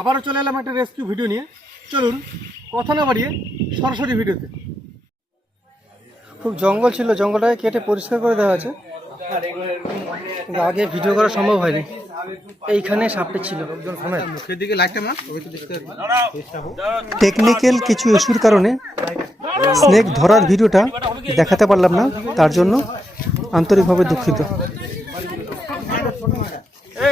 আবারও চলে এলাম একটা রেস্কিউ ভিডিও নিয়ে। চলুন কথা না বাড়িয়ে সরাসরি ভিডিওতে। খুব জঙ্গল ছিল জঙ্গলটাকে কেটে পরিষ্কার করে দেওয়া আছে কিন্তু আগে ভিডিও করা সম্ভব হয়নি। এইখানে সাপটি ছিল। টেকনিক্যাল কিছু ইস্যুর কারণে স্নেক ধরার ভিডিওটা দেখাতে পারলাম না তার জন্য আন্তরিকভাবে দুঃখিত।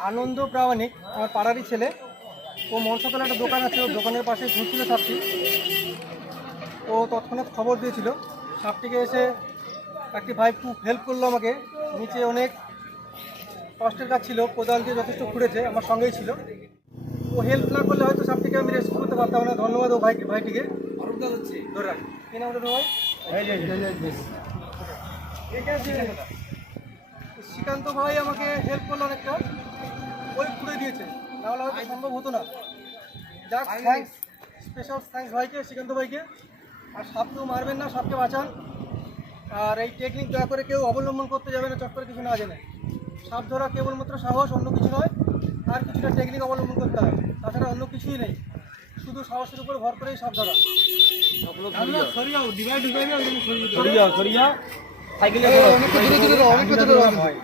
আনন্দ প্রামাণিক আমার পাড়ারই ছেলে। ও মঞ্চতলা একটা দোকান আছে ওর দোকানের পাশে ঘুরছিল সাপটি। ও তৎক্ষণাৎ খবর দিয়েছিল। সাপটিকে এসে একটি ভাই খুব হেল্প করল আমাকে। নিচে অনেক কষ্টের কাজ ছিল কোদাল দিয়ে যথেষ্ট ঘুরেছে আমার সঙ্গেই ছিল। ও হেল্প না করলে হয়তো সাপটিকে আমি রেস্কিউ করতে পারতাম না। ধন্যবাদ ও ভাই ভাইটিকে। ধরে রাখ। কি নাম ওটা ভাই শ্রীকান্ত ভাই আমাকে হেল্প করল অনেকটা। ওই ঘুরে দিয়েছে। নাহলে হয়তো সম্ভব হতো না। যাক থ্যাঙ্কস স্পেশাল থ্যাঙ্কস ভাইকে শ্রীকান্ত ভাইকে। আর সাপ কেউ মারবেন না সাপকে বাঁচান। আর এই টেকনিক দয়া করে কেউ অবলম্বন করতে যাবে না চট করে কিছু না জেনে। সাপ ধরা কেবলমাত্র সাহস অন্য কিছু নয়। আর কিছুটা টেকনিক অবলম্বন করতে হয় তাছাড়া অন্য কিছুই নেই। শুধু সাহসের উপর ভর করেই সাপ ধরা। সাইকেলে অনেকটা দূরে দূরে অনেকটা দূরে হয়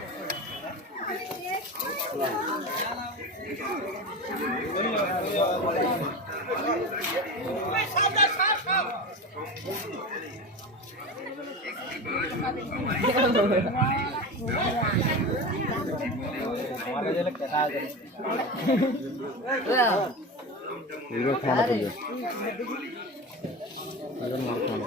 ಇರೋ ಫೋನ್ ಹಾಕಿದ್ದೆ ಅದನ್ನ ಮಾಡ್ಕೊಂಡು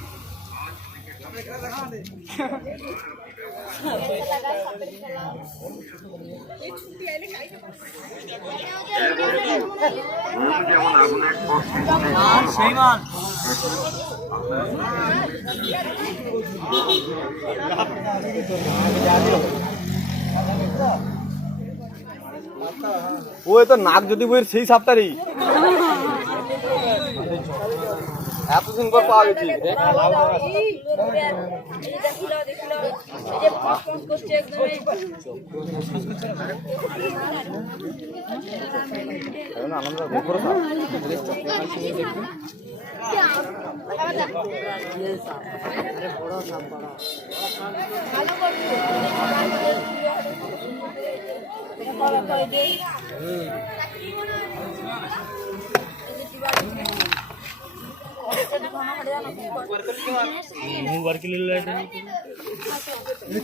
ও তো নাক যদি বইয়ের সেই সাপটারই। এতদিন পর পাওয়া গেছি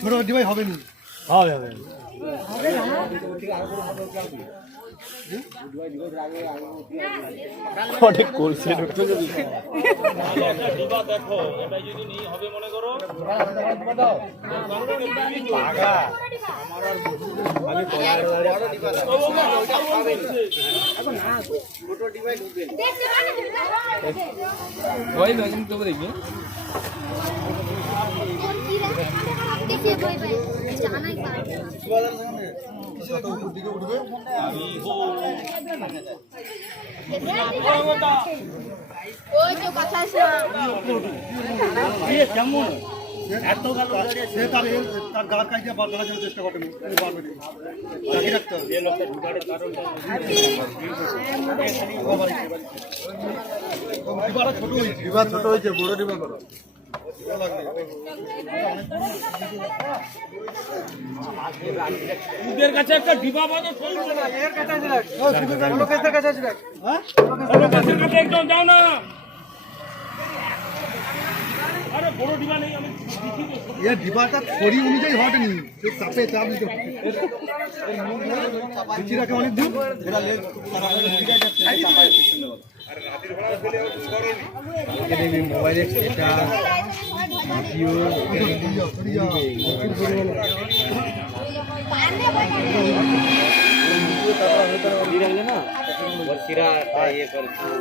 ছোট ডিভাই হবে নি অনেক করছে। দেখিয়ে বই ভাই জানাই পারবে না ওই তো কথা আছে সে তার তার গালার কাজ বার করার চেষ্টা বিবাহটা ছোট হয়েছে ছোট হয়েছে, বড় বিবাহ করো। ওদের কাছে একটা ডিবা বাঁধো চলবে না। এর কাছে আছে দেখ। কাছে আছে হ্যাঁ? কাছের কাছে একদম যাও না। তো। এর ডিবাটা ছড়ি অনুযায়ী হটেনি সে চাপে চাপ দিতে বিচিরাকে অনেক দিন লেজ মোবাইলে এটা নাক দিয়েছি গো।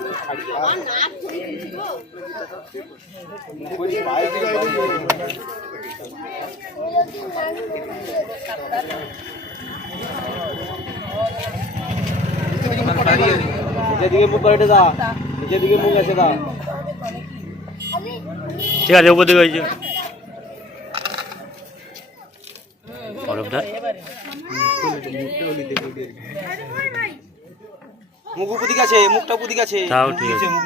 নিচের দিকে মুখ করে দা নিচের দিকে মুখ আছে দা ঠিক আছে উপর দিকে হয়েছে মুখ উপর গেছে মুখটা উপর গেছে তাও ঠিক আছে। মুখ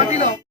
হাতি নাও